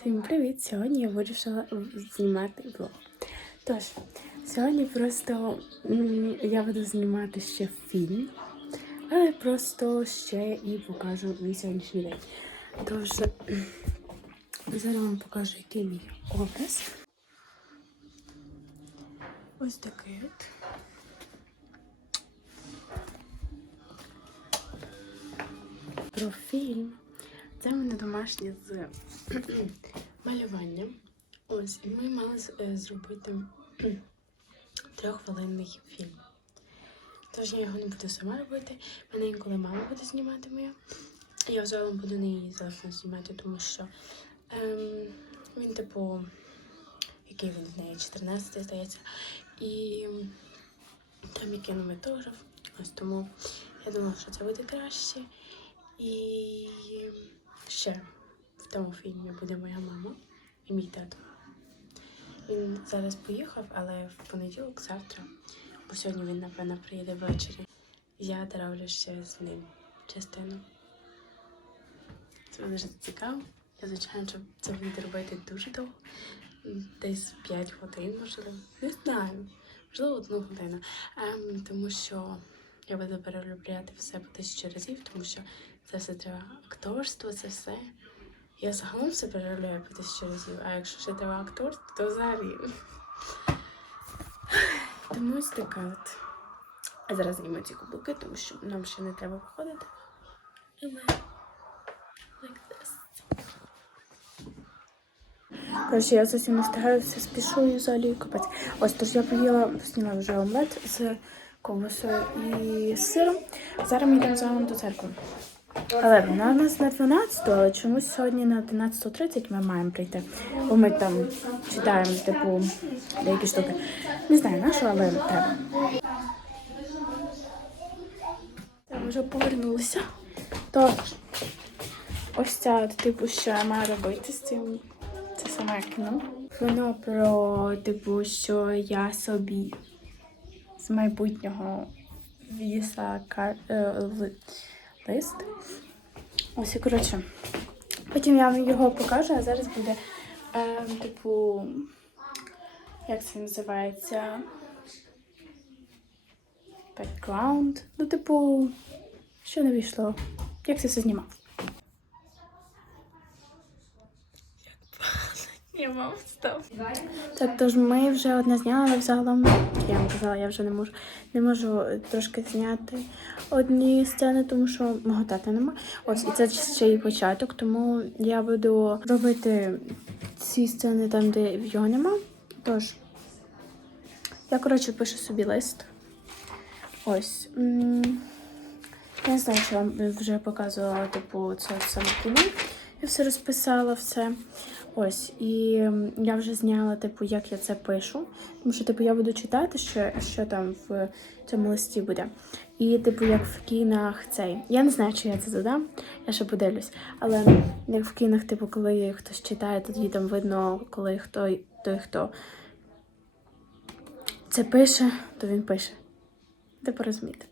Всім привіт! Сьогодні я вирішила знімати влог. Тож, сьогодні просто я буду знімати ще фільм, але просто ще і покажу мій сьогоднішній день. Тож, зараз вам покажу, який мій образ. Ось такий от. Про фільм. Це мене домашнє з малюванням. Ось, і ми мали е, зробити трьоххвилинний фільм. Тож я його не буду сама робити. Мене інколи мама буде знімати моя. Я взагалом буду не її залежно знімати, тому що ем, він, типу, який він в неї 14, здається. І там є кінематограф. Ось тому я думала, що це буде краще. І ще в тому фільмі буде моя мама і мій тато. Він зараз поїхав, але в понеділок, завтра, бо сьогодні він, напевно, приїде ввечері. Я травлю ще з ним частину. Це дуже цікаво. Я, звичайно, що це буде робити дуже довго. Десь 5 годин, можливо. Не знаю. Можливо, одну годину. Ем, тому що я буду переробляти все по тисячу разів, тому що це все треба акторство, це все. Я загалом все переробляю по тисячу разів, а якщо ще треба акторство, то взагалі. Тому ось така от. А зараз зніму ці каблуки, тому що нам ще не треба виходити. Коротше, я зовсім не встигаю, все спішу і взагалі капець. Ось, тож я поїла, зняла вже омлет з ковбасою і сиром. Зараз ми йдемо з вами до церкви. Але вона у нас на 12, але чомусь сьогодні на 11.30 ми маємо прийти. Бо ми там читаємо, типу, деякі штуки. Не знаю на що, але треба. Ми вже повернулися. Тож, ось ця, типу, що я маю робити з цим. Це саме кіно. Воно про, типу, що я собі з майбутнього вісла кар... е, лист. Ось і коротше. Потім я вам його покажу, а зараз буде, е, типу, як це називається? Бекграунд. Ну, типу, що не вийшло? Як це все знімав? Я мав став. Так, тож ми вже одне зняли, взагалом, я вам казала, я вже не можу не можу трошки зняти одні сцени, тому що мого тата нема. Ось, і це ще й початок, тому я буду робити ці сцени там, де його нема. Тож, я, коротше, пишу собі лист. Ось. Я не знаю, чи вам вже показувала, типу, це саме кіно. Я все розписала, все. Ось, і я вже зняла, типу, як я це пишу. Тому що, типу, я буду читати, що, що там в цьому листі буде. І, типу, як в кінах цей. Я не знаю, чи я це додам, я ще подивлюсь. Але як в кінах, типу, коли хтось читає, тоді там видно, коли хто той, хто це пише, то він пише. Типу розумієте.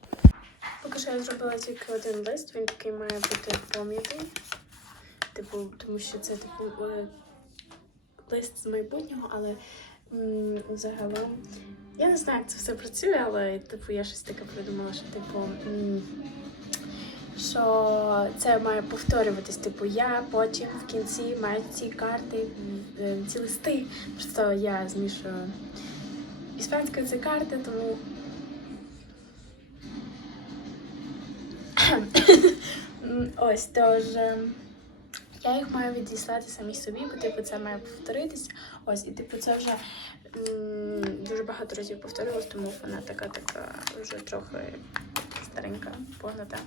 Поки що я зробила тільки один лист, він такий має бути пом'ятий. Типу, тому що це типу е, лист з майбутнього, але загалом я не знаю, як це все працює, але типу я щось таке придумала, що типу. Що це має повторюватись, типу, я потім в кінці маю ці карти, е, ці листи. Просто я змішую іспанською ці карти, тому Ось тож. Я їх маю відіслати самі собі, бо типу це має повторитися. Ось, і типу це вже дуже багато разів повторилось, тому вона така така вже трохи старенька, погнута.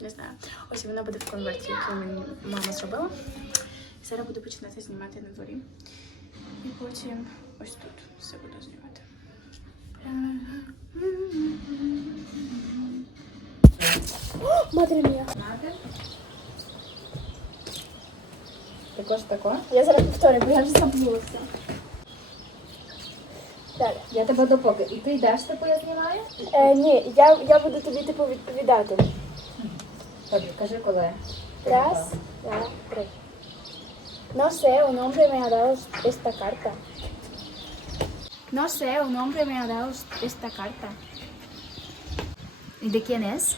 Не знаю. Ось вона буде в конверті, який мені мама зробила. І зараз буду починати знімати на дворі. І потім ось тут все буду знімати. Матері мія. Також тако. Я зараз повторю, бо я вже забулася. Далі. Я тебе допоки. І ти йдеш, типу я знімаю? Е, ні, я, я буду тобі типу відповідати. Добре, кажи коли. Раз, два, три. No sé, un hombre me ha dado esta carta. No sé, un hombre me ha dado esta carta. ¿Y de quién es?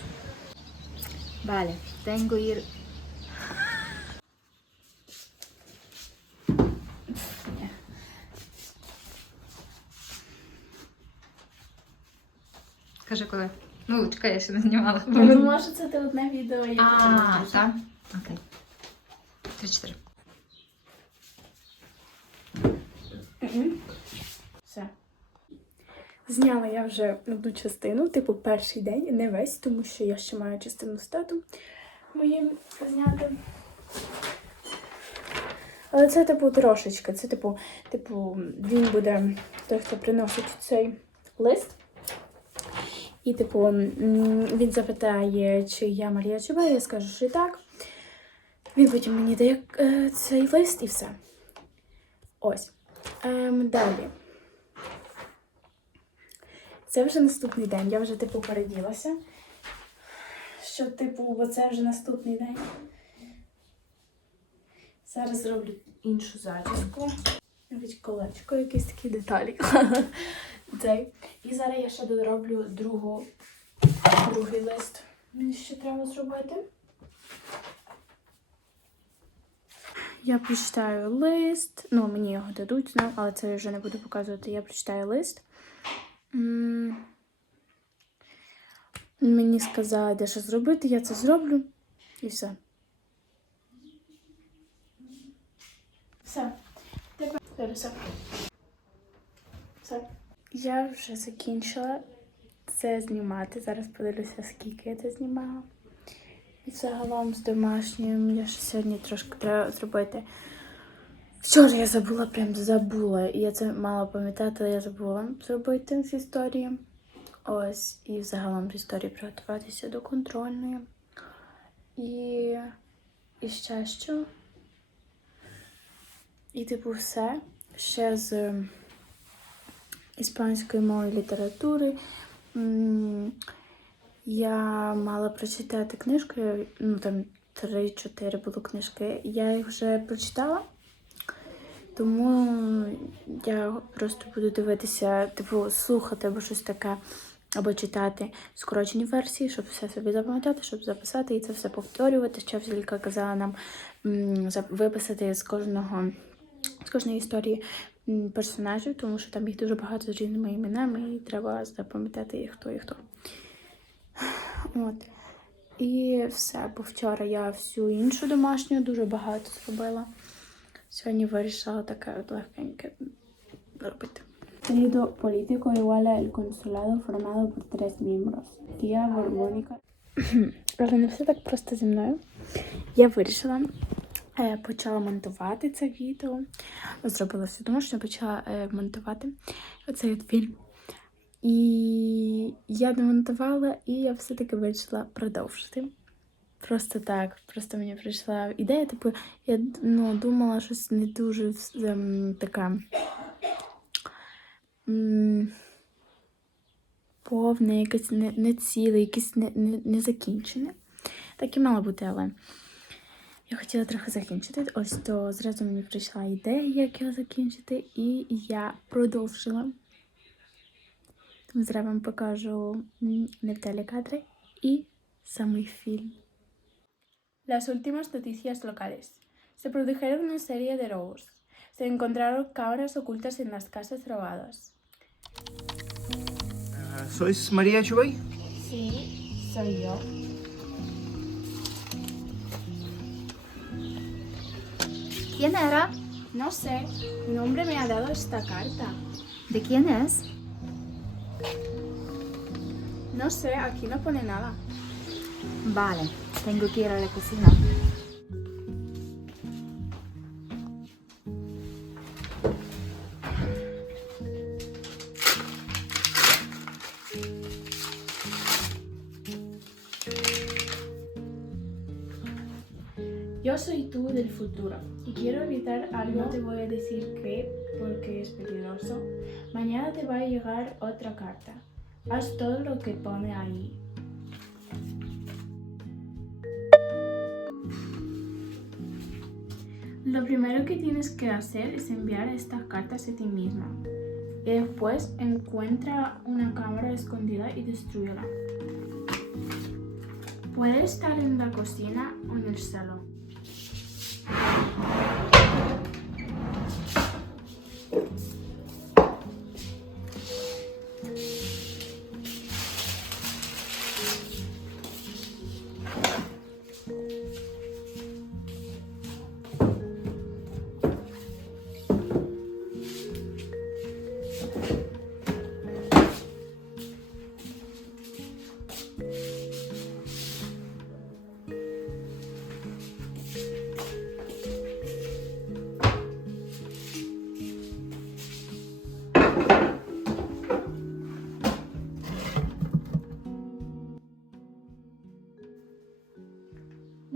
Vale, tengo ir. Кажи коли. Ну, чекай, я ще не знімала. Думала, що це те одне відео, яке А, так? Окей. Три-чотири. Все. Зняла я вже одну частину, типу перший день, не весь, тому що я ще маю частину стату моїм зняти. Але це, типу, трошечки. Це, типу, типу, він буде той, хто приносить цей лист. І, типу, він запитає, чи я Марія Чубай, я скажу, що і так. Він потім мені дає е, цей лист і все. Ось. Ем, далі. Це вже наступний день. Я вже, типу, переділася. Що, типу, це вже наступний день. Зараз зроблю іншу зачіску. Навіть колечко, якісь такі деталі. Цей. І зараз я ще дороблю другу, другий лист. Мені ще треба зробити. Я прочитаю лист. Ну, мені його дадуть, ну, але це я вже не буду показувати. Я прочитаю лист. Мені сказали, де що зробити, я це зроблю і все. Все. Тепер все. Все. Я вже закінчила це знімати. Зараз подивлюся, скільки я це знімала. І загалом з домашнім я ще сьогодні трошки треба зробити. Вчора я забула, прям забула. І я це мала пам'ятати, але я забула зробити з історії. Ось, і загалом з історії приготуватися до контрольної. І, і ще що. І, типу, все. Ще з іспанської мови літератури. Я мала прочитати книжку, ну там 3-4 було книжки. Я їх вже прочитала. Тому я просто буду дивитися, типу, слухати або щось таке, або читати скорочені версії, щоб все собі запам'ятати, щоб записати і це все повторювати. Ще вчителька казала нам виписати з кожного з кожної історії персонажів, тому що там їх дуже багато з різними іменами, і треба запам'ятати їх хто і хто. От. І все, бо вчора я всю іншу домашню дуже багато зробила. Сьогодні вирішила таке от легеньке робити. Querido político igual el consulado formado por tres miembros. Tía Borbónica. Але не все так просто зі мною. Я вирішила, почала монтувати це відео. Зробила все домашнє, почала е, монтувати оцей от фільм. І я демонтувала, і я все-таки вирішила продовжити. Просто так. Просто мені прийшла ідея, типу, я ну, думала щось не дуже ем, таке м, повне, якесь не, не ціле, якесь не, не, не закінчене. Так і мало бути, але я хотіла трохи закінчити. Ось то зразу мені прийшла ідея, як його закінчити, і я продовжила. Тому зараз вам покажу м, невдалі кадри і самий фільм. Las últimas noticias locales. Se produjeron una serie de robos. Se encontraron cabras ocultas en las casas robadas. Ah, ¿Sois María Chubay? Sí, soy yo. ¿Quién era? No sé, un hombre me ha dado esta carta. ¿De quién es? No sé, aquí no pone nada. Vale, tengo que ir a la cocina. Yo soy tú del futuro y quiero evitar algo. No te voy a decir qué porque es peligroso. Mañana te va a llegar otra carta. Haz todo lo que pone ahí. Lo primero que tienes que hacer es enviar estas cartas a ti misma. Y después encuentra una cámara escondida y destruyela. Puede estar en la cocina o en el salón.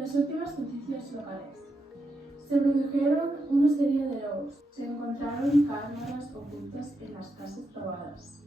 Las últimas noticias locales. Se produjeron una serie de robos. Se encontraron cámaras ocultas en las casas robadas.